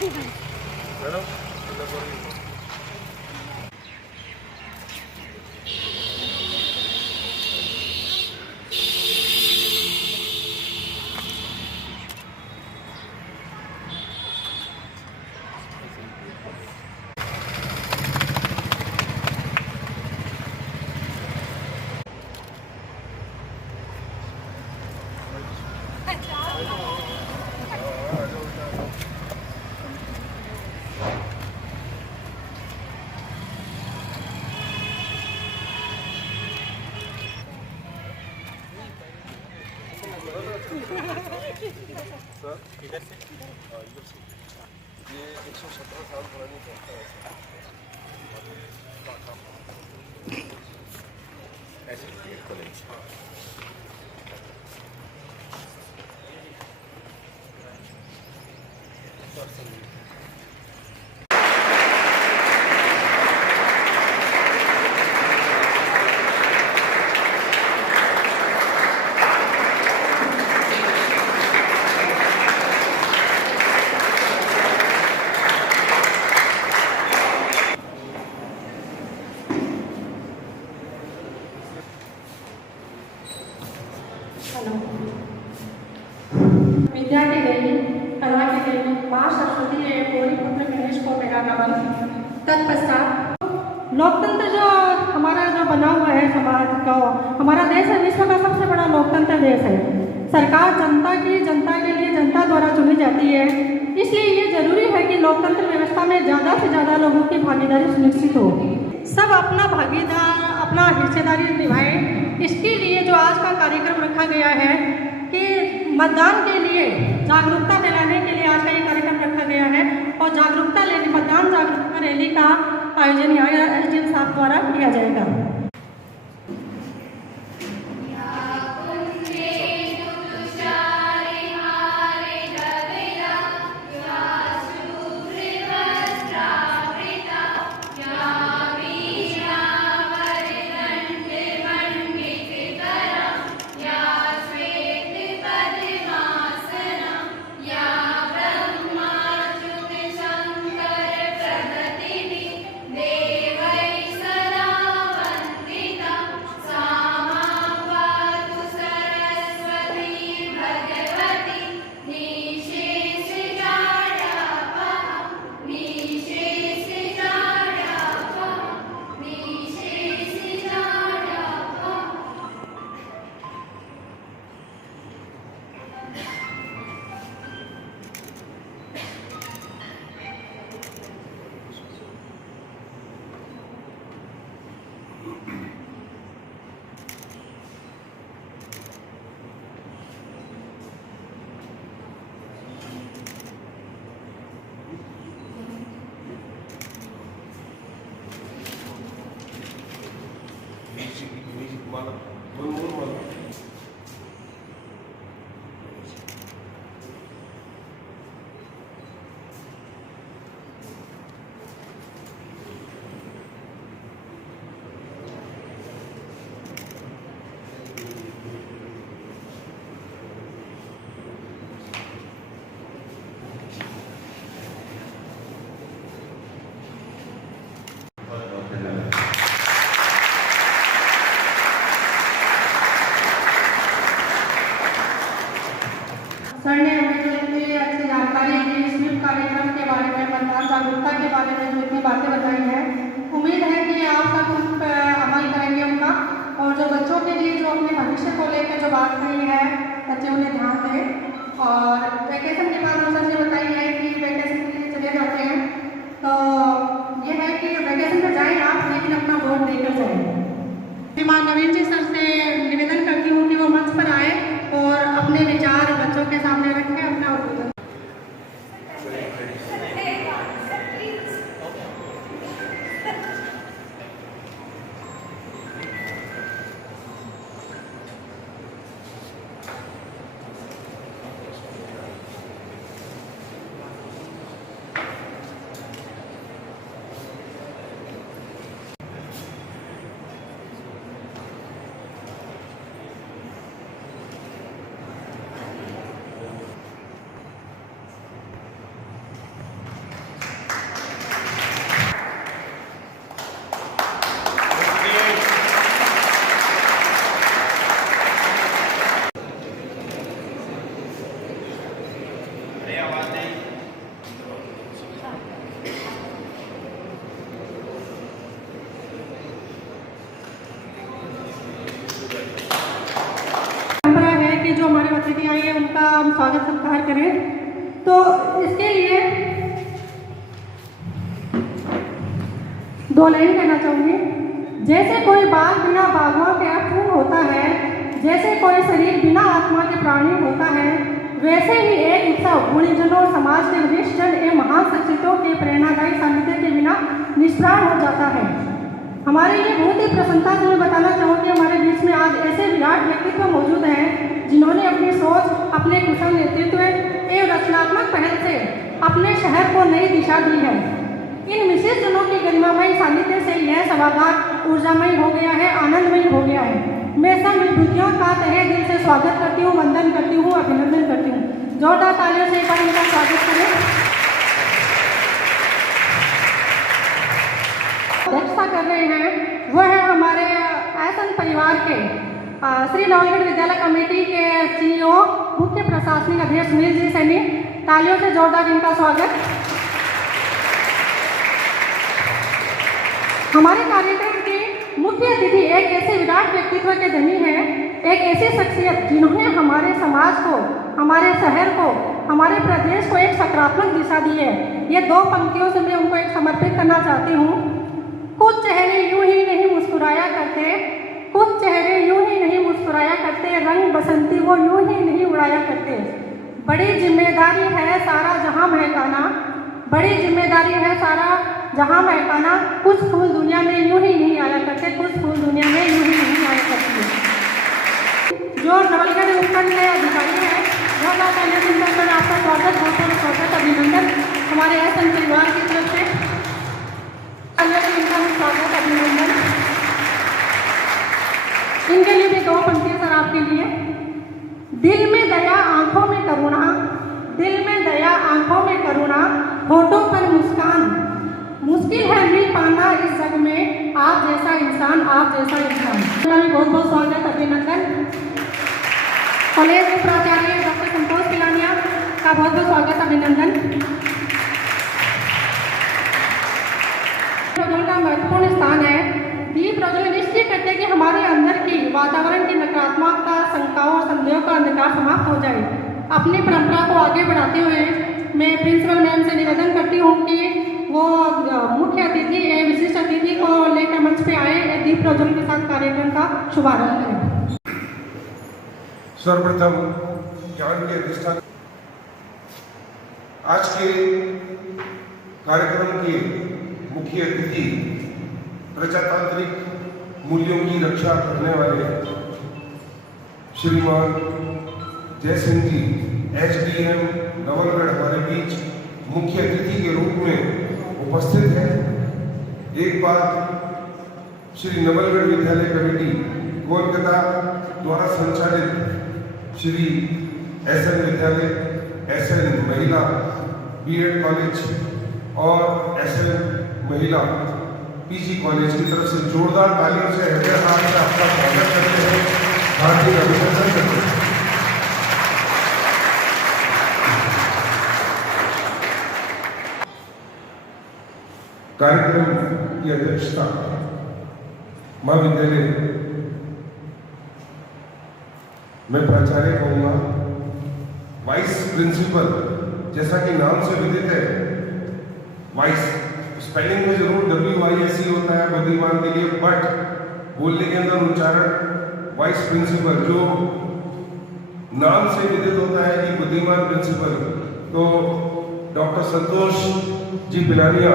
Madam sir इधर से इधर से ये 117 साल पुरानी संस्था है सर। ऐसे गेट खोलेंगे। विद्यार्थी देवी कला की देवी माँ सरस्वती है गौरी पुत्र गणेश को मेरा नमन। तत्पश्चात लोकतंत्र जो हमारा जो बना हुआ है समाज का, हमारा देश है विश्व का सबसे बड़ा लोकतंत्र देश है। सरकार जनता के लिए जनता द्वारा चुनी जाती है, इसलिए ये जरूरी है कि लोकतंत्र व्यवस्था में ज़्यादा से ज़्यादा लोगों की भागीदारी सुनिश्चित हो। सब अपना हिस्सेदारी निभाएं। इसके लिए जो आज का कार्यक्रम रखा गया है कि मतदान के लिए जागरूकता फैलाने के लिए आज का ये कार्यक्रम रखा गया है और मतदान जागरूकता रैली का आयोजन यहाँ एसडीएम साहब द्वारा किया जाएगा। सर ने हमें जो इतनी अच्छी जानकारी दी स्वीप कार्यक्रम के बारे में, मतदान जागरूकता के बारे में जो इतनी बातें बताई हैं, उम्मीद है कि आप सब उस पर अमल करेंगे उनका। और जो बच्चों के लिए जो अपने भविष्य को लेकर जो बात कही है, बच्चे उन्हें ध्यान दें। और वैकेशन के बाद सर ने बताई है कि वैकेशन के लिए चले जाते हैं, तो ये है कि वैकेशन में जाएँ आप, लेकिन अपना वोट देकर जाएँ। श्रीमान नवीन जी सर से निवेदन करती हूँ कि वो मंच पर आए और अपने विचार बच्चों के सामने रखें, अपना उद्बोधन। परंपरा है कि जो हमारे अतिथि आई है उनका हम स्वागत सत्कार करें। तो इसके लिए दो लाइन कहना चाहूँगी। जैसे कोई बाग बिना बागों के अपूर्ण होता है, जैसे कोई शरीर बिना आत्मा के प्राणी होता है, वैसे ही एक उत्सव गुणीजनों समाज के वरिष्ठ जन एवं महान शख्सियतों के प्रेरणादायी सानिध्य के बिना निष्प्राण हो जाता है। हमारे लिए बहुत ही प्रसन्नता से मैं बताना चाहूँगी, हमारे बीच में आज ऐसे विराट व्यक्तित्व मौजूद हैं जिन्होंने अपनी सोच, अपने कुशल नेतृत्व एवं रचनात्मक पहल से अपने शहर को नई दिशा दी है। इन विशेष जनों की गरिमामयी सानिध्य से यह सभागार ऊर्जामयी हो गया है, आनंदमयी हो गया है। मैं सब विभूतियों का तहे दिल से स्वागत करती हूँ, वंदन करती हूँ, अभिनंदन करती हूँ। जोरदार तालियों से एक बार इनका स्वागत करें। अध्यक्षता कर रहे हैं वह है हमारे एसएन परिवार के श्री नवलगढ़ विद्यालय कमेटी के CEO मुख्य प्रशासनिक अध्यक्ष सुनील जी सैनी। तालियों से जोरदार इनका स्वागत। हमारे कार्यक्रम की मुख्य अतिथि एक ऐसे विराट व्यक्तित्व के धनी हैं, एक ऐसी शख्सियत जिन्होंने हमारे समाज को, हमारे शहर को, हमारे प्रदेश को एक सकारात्मक दिशा दी है। ये दो पंक्तियों से मैं उनको एक समर्पित करना चाहती हूँ। कुछ चेहरे यूं ही नहीं मुस्कुराया करते, कुछ चेहरे यूं ही नहीं मुस्कुराया करते, रंग बसंती वो यूं ही नहीं उड़ाया करते। बड़ी जिम्मेदारी है सारा जहां महकाना, बड़ी जिम्मेदारी है सारा जहां महकाना। कुछ फूल दुनिया में यूं ही नहीं आया करते, कुछ फूल दुनिया में यूं ही नहीं आया करते। जो नवलगढ़ उपखंड के अधिकारी हैं वो आपका स्वागत, बहुत बहुत स्वागत, अभिनंदन हमारे एसएन परिवार की तरफ से। स्वागत, अभिनंदन। इनके लिए भी दो पंक्तियां सर आपके लिए। दिल में दया आंखों में करुणा, दिल में दया आंखों में करुणा, होठों पर मुस्कान। मुश्किल है मिल पाना इस जग में आप जैसा इंसान, आप जैसा इंसान। बहुत बहुत स्वागत, अभिनंदन। कॉलेज के प्राचार्य डॉक्टर संतोष पिलानिया का बहुत बहुत स्वागत, अभिनंदन। प्रज्वलन का महत्वपूर्ण स्थान है। दीप प्रज्वलन निश्चित करते हैं कि हमारे अंदर की वातावरण की नकारात्मकता, शंकाओं और संदेहों का अंधकार समाप्त हो जाए। अपनी परंपरा को आगे बढ़ाते हुए मैं प्रिंसिपल मैम से निवेदन करती हूँ कि वो मुख्य अतिथि विशिष्ट अतिथि को लेकर मंच पे आए, दीप प्रज्वलन के साथ कार्यक्रम का शुभारंभ करें। सर्वप्रथम ज्ञान की अधिष्ठान आज के कार्यक्रम के मुख्य अतिथि प्रजातांत्रिक मूल्यों की रक्षा करने वाले श्रीमान जय सिंह जी HDM नवलगढ़ हमारे बीच मुख्य अतिथि के रूप में उपस्थित है। एक बार श्री नवलगढ़ विद्यालय कमेटी कोलकाता द्वारा संचालित श्री SN विद्यालय, SN महिला BEd कॉलेज और SN महिला PG कॉलेज की तरफ से जोरदार तालियों से हैदराबाद से आपका स्वागत करते हैं, हार्दिक अभिनंदन करते हैं। कार्यक्रम की अध्यक्षता महाविद्यालय मैं प्राचार्य कहूँगा, वाइस प्रिंसिपल जैसा कि नाम से विदित है। वाइस स्पेलिंग में जरूर WISE होता है बुद्धिमान के लिए, बट बोलने के अंदर उच्चारण वाइस प्रिंसिपल जो नाम से विदित होता है कि बुद्धिमान प्रिंसिपल। तो डॉक्टर संतोष जी पिलानिया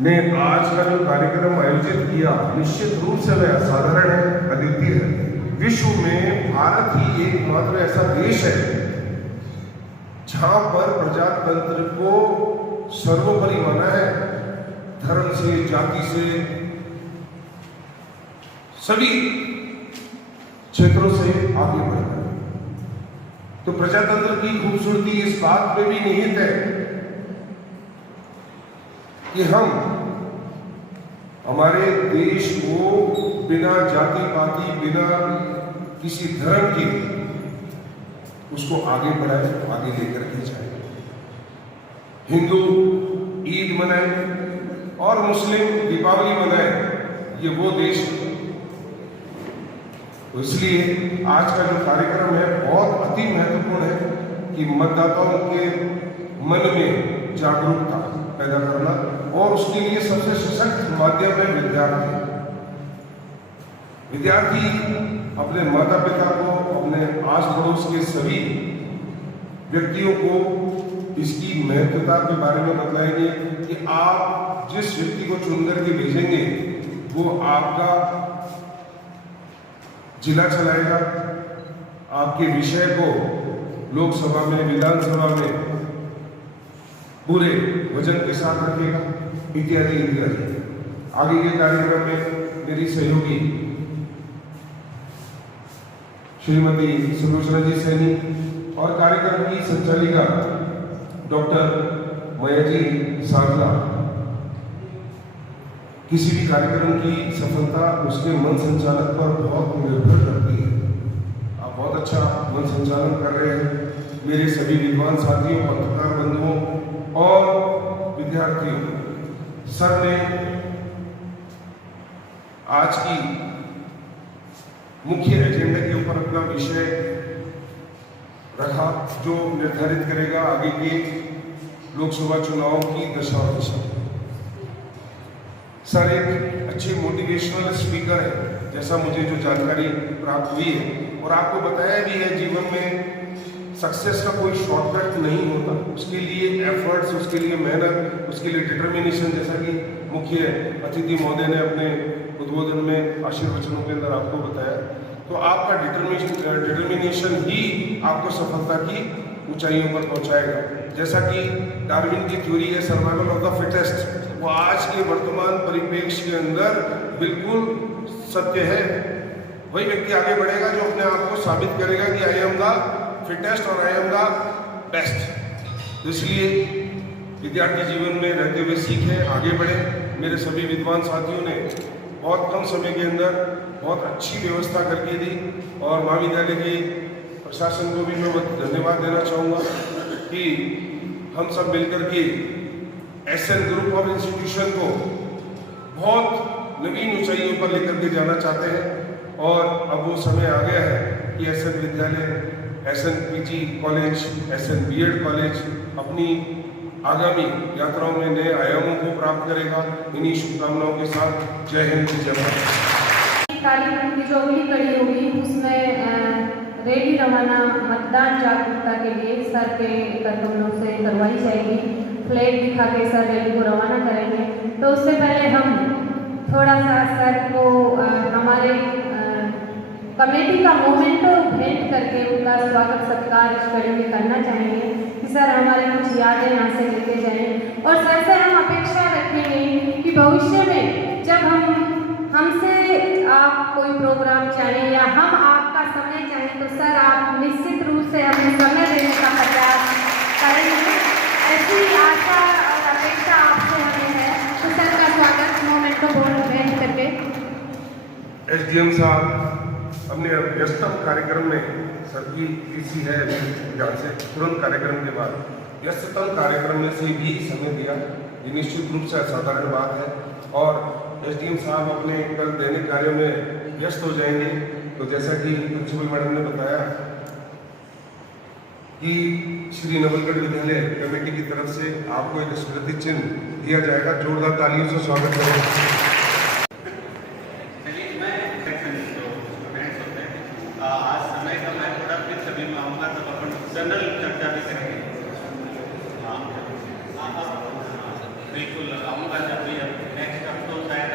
ने आज का जो कार्यक्रम आयोजित किया निश्चित रूप से वह असाधारण है, अद्वितीय है। विश्व में भारत ही एकमात्र ऐसा देश है जहां पर प्रजातंत्र को सर्वोपरि माना है, धर्म से, जाति से, सभी क्षेत्रों से आगे बढ़ना है। तो प्रजातंत्र की खूबसूरती इस बात पे भी निहित है कि हम हमारे देश को बिना जाति पाति, बिना किसी धर्म के उसको आगे बढ़ाए, आगे लेकर के जाए। हिंदू ईद मनाए और मुस्लिम दीपावली मनाए, ये वो देश है। तो इसलिए आज का जो कार्यक्रम है बहुत अति महत्वपूर्ण है कि मतदाताओं के मन में जागरूकता पैदा करना, और उसके लिए सबसे सशक्त माध्यम है विद्यार्थी। विद्यार्थी अपने माता पिता को, अपने आस पड़ोस के सभी व्यक्तियों को इसकी महत्वता के बारे में बताएंगे कि आप जिस व्यक्ति को चुनकर के भेजेंगे वो आपका जिला चलाएगा, आपके विषय को लोकसभा में, विधानसभा में पूरे वजन के साथ रखेगा, इत्यादि इत्यादि। आगे के कार्यक्रम में मेरी सहयोगी श्रीमती सुलोचना जी सैनी और कार्यक्रम की संचालिका डॉक्टर मया जी साधला। किसी भी कार्यक्रम की सफलता उसके मन संचालन पर बहुत निर्भर करती है। आप बहुत अच्छा मन संचालन कर रहे हैं। मेरे सभी विद्वान साथियों, पत्रकार बंधुओं और विद्यार्थियों, सर ने आज की मुख्य एजेंडे के ऊपर अपना विषय रखा जो निर्धारित करेगा आगे के लोकसभा चुनाव की दशा और दिशा। सर एक अच्छे मोटिवेशनल स्पीकर है, जैसा मुझे जो जानकारी प्राप्त हुई है, और आपको बताया भी है जीवन में सक्सेस का कोई शॉर्टकट नहीं होता। उसके लिए एफर्ट्स, उसके लिए मेहनत, उसके लिए डिटर्मिनेशन, जैसा कि मुख्य अतिथि महोदय ने अपने उद्बोधन में आशीर्वचनों के अंदर आपको बताया। तो आपका डिटर्मिनेशन ही आपको सफलता की ऊंचाइयों पर पहुंचाएगा। जैसा कि डार्विन की थ्योरी है सर्वाइवल ऑफ द फिटेस्ट, वो आज के वर्तमान परिप्रेक्ष्य के अंदर बिल्कुल सत्य है। वही व्यक्ति आगे बढ़ेगा जो अपने आप को साबित करेगा कि आई एम द फिटेस्ट और आई एम द बेस्ट। इसलिए विद्यार्थी जीवन में रहते हुए सीखें, आगे बढ़ें। मेरे सभी विद्वान साथियों ने बहुत कम समय के अंदर बहुत अच्छी व्यवस्था करके दी, और महाविद्यालय के प्रशासन को भी मैं धन्यवाद देना चाहूँगा कि हम सब मिलकर के एसएन ग्रुप ऑफ इंस्टीट्यूशन को बहुत नवीन ऊंचाइयों पर लेकर के जाना चाहते हैं। और अब वो समय आ गया है कि एसएन विद्यालय, S N PG college, S N B Ed college अपनी आगामी यात्राओं में नए आयामों को प्राप्त करेगा। इन्हीं शुभकामनाओं के साथ जय हिंद, जय भारत। कार्यक्रम की जो अगली कड़ी होगी उसमें रैली रवाना मतदान जागरूकता के लिए सर के करकमलों से करवाई जाएगी। फ्लैग दिखा के सर रैली को रवाना करेंगे। तो उससे पहले हम थोड़ा सा सर को हमारे कमेटी का मोमेंटो भेंट करके उनका स्वागत सत्कार इस कड़ी में करना चाहेंगे कि सर हमारे कुछ यादें यहाँ से लेके जाएं। और सर से हम अपेक्षा रखेंगे कि भविष्य में जब हमसे आप कोई प्रोग्राम चाहें या हम आपका समय चाहें तो सर आप निश्चित रूप से हमें समय देने का प्रयास करेंगे। ऐसी आशा और अपेक्षा आपसे हमें है। तो सर का स्वागत मोमेंटो भेंट करके। एसडीएम साहब हमने व्यस्तम कार्यक्रम में सर की पीसी है ध्यान से तुरंत कार्यक्रम के बाद व्यस्ततम कार्यक्रम में से भी समय दिया, ये निश्चित रूप से असाधारण बात है। और एसडीएम साहब अपने कल दैनिक कार्य में व्यस्त हो जाएंगे। तो जैसा कि प्रिंसिपल मैडम ने बताया कि श्री नवलगढ़ विद्यालय कमेटी की तरफ से आपको एक स्मृति चिन्ह दिया जाएगा। जोरदार तालियों से स्वागत करें। आज समय का मैं थोड़ा फिर सभी में आऊँगा, तब अपन जनरल चर्चा भी करेंगे। हाँ बिल्कुल आऊँगा जब भी। अब नेक्स्ट अब तो शायद